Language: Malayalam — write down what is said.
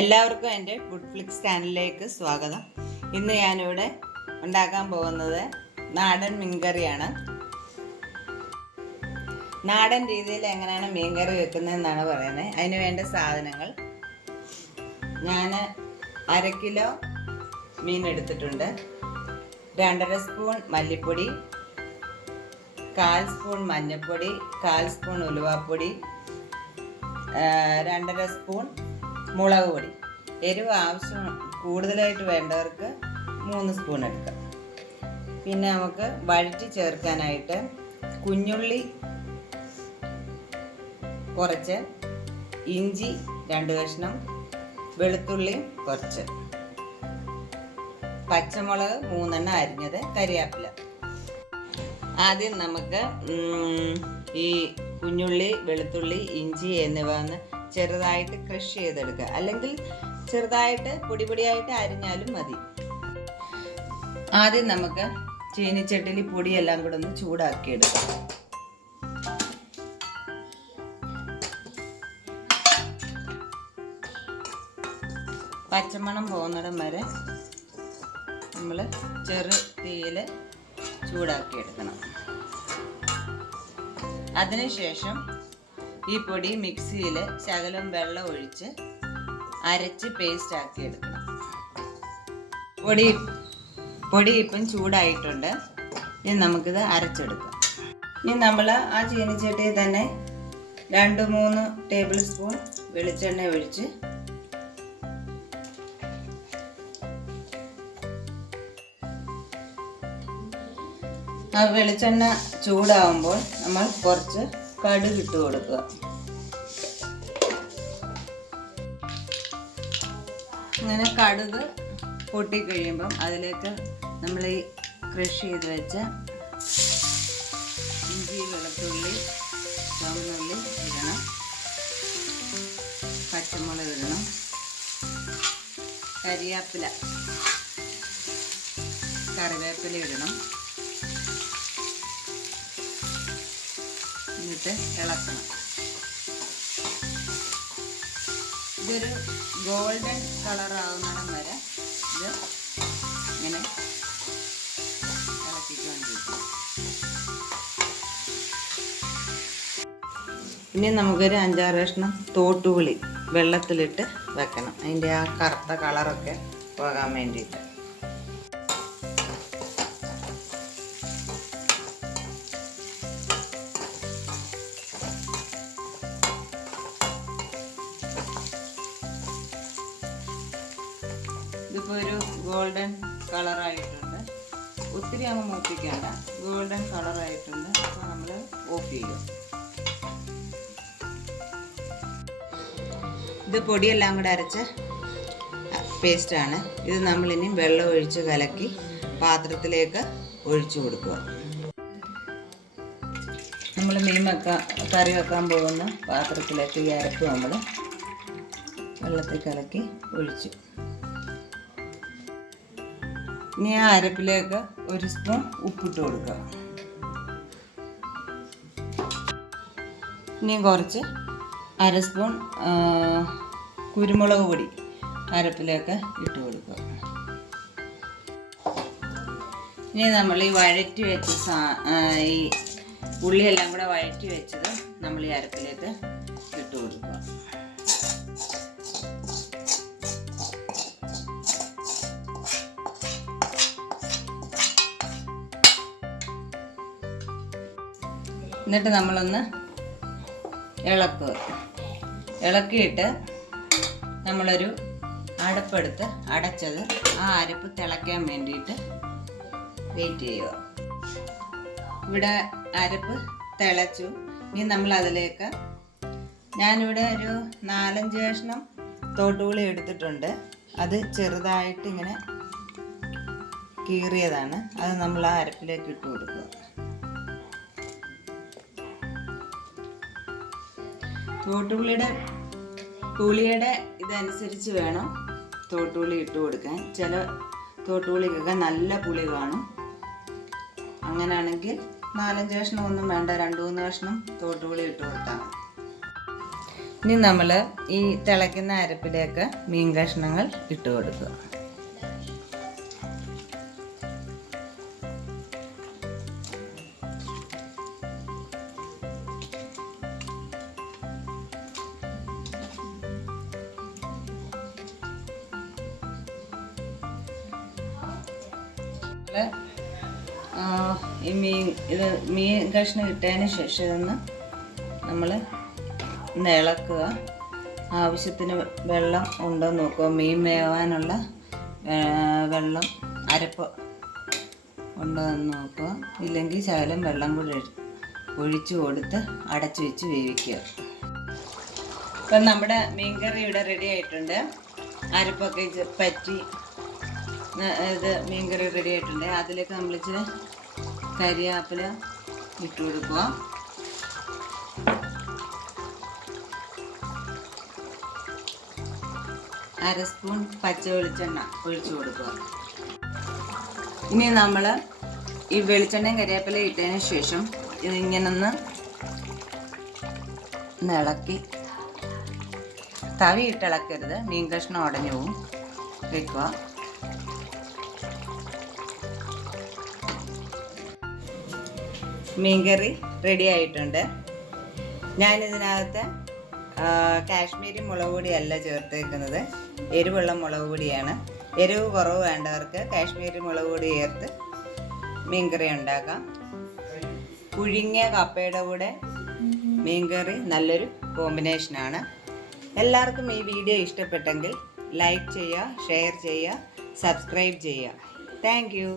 എല്ലാവർക്കും എൻ്റെ ഫുഡ് ഫ്ലിക്സ് ചാനലിലേക്ക് സ്വാഗതം. ഇന്ന് ഞാനിവിടെ ഉണ്ടാക്കാൻ പോകുന്നത് നാടൻ മീൻകറിയാണ്. നാടൻ രീതിയിൽ എങ്ങനെയാണ് മീൻകറി വെക്കുന്നതെന്നാണ് പറയുന്നത്. അതിന് വേണ്ട സാധനങ്ങൾ: ഞാൻ 1/2 കിലോ മീൻ എടുത്തിട്ടുണ്ട്, 2.5 സ്പൂൺ മല്ലിപ്പൊടി, 1/4 സ്പൂൺ മഞ്ഞൾപ്പൊടി, 1/4 സ്പൂൺ ഉലുവാപ്പൊടി, 2.5 സ്പൂൺ മുളക് പൊടി. എരിവ് ആവശ്യം കൂടുതലായിട്ട് വേണ്ടവർക്ക് 3 സ്പൂൺ എടുക്കാം. പിന്നെ നമുക്ക് വഴറ്റി ചേർക്കാനായിട്ട് കുഞ്ഞുള്ളി കുറച്ച്, ഇഞ്ചി 2 കഷ്ണം, വെളുത്തുള്ളി കുറച്ച്, പച്ചമുളക് 3 എണ്ണം അരിഞ്ഞത്, കരിവേപ്പില. ആദ്യം നമുക്ക് ഈ കുഞ്ഞുള്ളി, വെളുത്തുള്ളി, ഇഞ്ചി എന്നിവ ഒന്ന് ചെറുതായിട്ട് ക്രഷ് ചെയ്തെടുക്കുക, അല്ലെങ്കിൽ ചെറുതായിട്ട് പൊടിയായിട്ട് അരിഞ്ഞാലും മതി. ആദ്യം നമുക്ക് ചീനിച്ചട്ടിയിൽ പൊടിയെല്ലാം കൂടെ ഒന്ന് ചൂടാക്കിയെടുക്കാം. പച്ചമണം പോകുന്നിടം വരെ നമ്മൾ ചെറു തീയിൽ ചൂടാക്കിയെടുക്കണം. അതിനുശേഷം ഈ പൊടി മിക്സിയിൽ ശകലം വെള്ളം ഒഴിച്ച് അരച്ച് പേസ്റ്റ് ആക്കി എടുക്കണം. പൊടി ഇപ്പം ചൂടായിട്ടുണ്ട്. ഇനി നമുക്കിത് അരച്ചെടുക്കാം. ഇനി നമ്മൾ ആ ചീനിച്ചട്ടിയിൽ തന്നെ 2-3 ടേബിൾ സ്പൂൺ വെളിച്ചെണ്ണ ഒഴിച്ച് ആ വെളിച്ചെണ്ണ ചൂടാവുമ്പോൾ നമ്മൾ കുറച്ച് കടുക് ഇട്ട് കൊടുക്കുക. അങ്ങനെ കടുക് പൊട്ടിക്കഴിയുമ്പം അതിലേക്ക് നമ്മൾ ഈ ക്രഷ് ചെയ്ത് വെച്ച ഇഞ്ചി, വെളുത്തുള്ളി, ചുവന്നുള്ളി ഇടണം, പച്ചമുളക് ഇടണം, കറിവേപ്പില ഇടണം. എന്നിട്ട് ഇളക്കണം. ഇതൊരു ഗോൾഡൻ കളറാവുന്നിടം വരെ ഇത് ഇങ്ങനെ ഇളക്കിക്കൊണ്ടിരിക്കും. ഇനി നമുക്കൊരു 5-6 കഷ്ണം തോട്ടുപുളി വെള്ളത്തിലിട്ട് വെക്കണം, അതിൻ്റെ ആ കറുത്ത കളറൊക്കെ പോകാൻ വേണ്ടിയിട്ട്. ഇതിപ്പോൾ ഒരു ഗോൾഡൻ കളറായിട്ടുണ്ട്. ഒത്തിരി അങ്ങ് മൂപ്പിക്കേണ്ട, ഗോൾഡൻ കളറായിട്ടുണ്ട്. അപ്പോൾ നമ്മൾ ഓഫ് ചെയ്യും. ഇത് പൊടിയെല്ലാം കൂടെ അരച്ച പേസ്റ്റാണ്. ഇത് നമ്മളിനി വെള്ളം ഒഴിച്ച് കലക്കി പാത്രത്തിലേക്ക് ഒഴിച്ചു കൊടുക്കുക. നമ്മൾ കറി വെക്കാൻ പോകുന്ന പാത്രത്തിലേക്ക് ഈ അരപ്പ് നമ്മൾ വെള്ളത്തിൽ കലക്കി ഒഴിച്ചു. ഇനി ആ അരപ്പിലേക്ക് 1 സ്പൂൺ ഉപ്പിട്ട് കൊടുക്കുക. ഇനി കുറച്ച് 1/2 സ്പൂൺ കുരുമുളക് പൊടി അരപ്പിലേക്ക് ഇട്ട് കൊടുക്കുക. ഇനി നമ്മൾ ഈ വഴറ്റി വെച്ച ഈ ഉള്ളിയെല്ലാം കൂടെ വഴറ്റി വെച്ചത് നമ്മൾ ഈ അരപ്പിലേക്ക് ഇട്ട് കൊടുക്കുക. എന്നിട്ട് നമ്മളൊന്ന് ഇളക്കിയിട്ട് നമ്മളൊരു അടപ്പെടുത്ത് അടച്ചത് ആ അരപ്പ് തിളയ്ക്കാൻ വേണ്ടിയിട്ട് വെയിറ്റ് ചെയ്യുക. ഇവിടെ അരപ്പ് തിളച്ചു. ഇനി നമ്മൾ അതിലേക്ക് ഞാനിവിടെ ഒരു 4-5 കഷ്ണം തോട്ടുപുളി എടുത്തിട്ടുണ്ട്. അത് ചെറുതായിട്ട് ഇങ്ങനെ കീറിയതാണ്. അത് നമ്മൾ ആ അരപ്പിലേക്ക് ഇട്ട് കൊടുക്കുക. പുളിയുടെ ഇതനുസരിച്ച് വേണം തോട്ടുപുളി ഇട്ട് കൊടുക്കാൻ. ചില തോട്ടുപുളിക്കൊക്കെ നല്ല പുളി കാണും. അങ്ങനെയാണെങ്കിൽ 4-5 കഷ്ണം ഒന്നും വേണ്ട, 2-3 കഷ്ണം തോട്ടുപുളി ഇട്ട് കൊടുത്താൽ മതി. ഇനി നമ്മൾ ഈ തിളയ്ക്കുന്ന അരപ്പിലേക്ക് മീൻ കഷ്ണങ്ങൾ ഇട്ട് കൊടുക്കുക. ഈ മീൻ കഷ്ണം ഇട്ടതിന് ശേഷം ഇതൊന്ന് നമ്മൾ ഇളക്കുക. ആവശ്യത്തിന് വെള്ളം ഉണ്ടോ നോക്കുക. മീൻ വേവാനുള്ള വെള്ളം അരപ്പ് ഉണ്ടോ എന്ന് നോക്കുക. ഇല്ലെങ്കിൽ ശകലം വെള്ളം കൂടി ഒഴിച്ചു കൊടുത്ത് അടച്ചു വെച്ച് വേവിക്കുക. ഇപ്പം നമ്മുടെ മീൻകറി ഇവിടെ റെഡി ആയിട്ടുണ്ട്. അരപ്പൊക്കെ പറ്റി ഇത് മീൻകറി റെഡി ആയിട്ടുണ്ട്. അതിലേക്ക് നമ്മൾ ഇച്ചിരി കരിവേപ്പില ഇട്ട് കൊടുക്കുക. അര സ്പൂൺ പച്ച വെളിച്ചെണ്ണ ഒഴിച്ചു കൊടുക്കുക. ഇനി നമ്മൾ ഈ വെളിച്ചെണ്ണയും കരിവേപ്പിലയും ഇട്ടതിന് ശേഷം ഇതിങ്ങനൊന്ന് ഇളക്കി, തവി ഇട്ടിളക്കരുത്, മീൻ കഷ്ണം ഉടഞ്ഞു പോവും. വെക്കുക. മീൻകറി റെഡി ആയിട്ടുണ്ട്. ഞാനിതിനകത്ത് കാശ്മീരി മുളക് പൊടിയല്ല ചേർത്തേക്കുന്നത്, എരിവുള്ള മുളക് പൊടിയാണ്. എരിവ് കുറവ് വേണ്ടവർക്ക് കാശ്മീരി മുളക് പൊടി ചേർത്ത് മീൻകറി ഉണ്ടാക്കാം. പുഴുങ്ങിയ കപ്പയുടെ കൂടെ മീൻകറി നല്ലൊരു കോമ്പിനേഷനാണ്. എല്ലാവർക്കും ഈ വീഡിയോ ഇഷ്ടപ്പെട്ടെങ്കിൽ ലൈക്ക് ചെയ്യുക, ഷെയർ ചെയ്യുക, സബ്സ്ക്രൈബ് ചെയ്യുക. Thank you.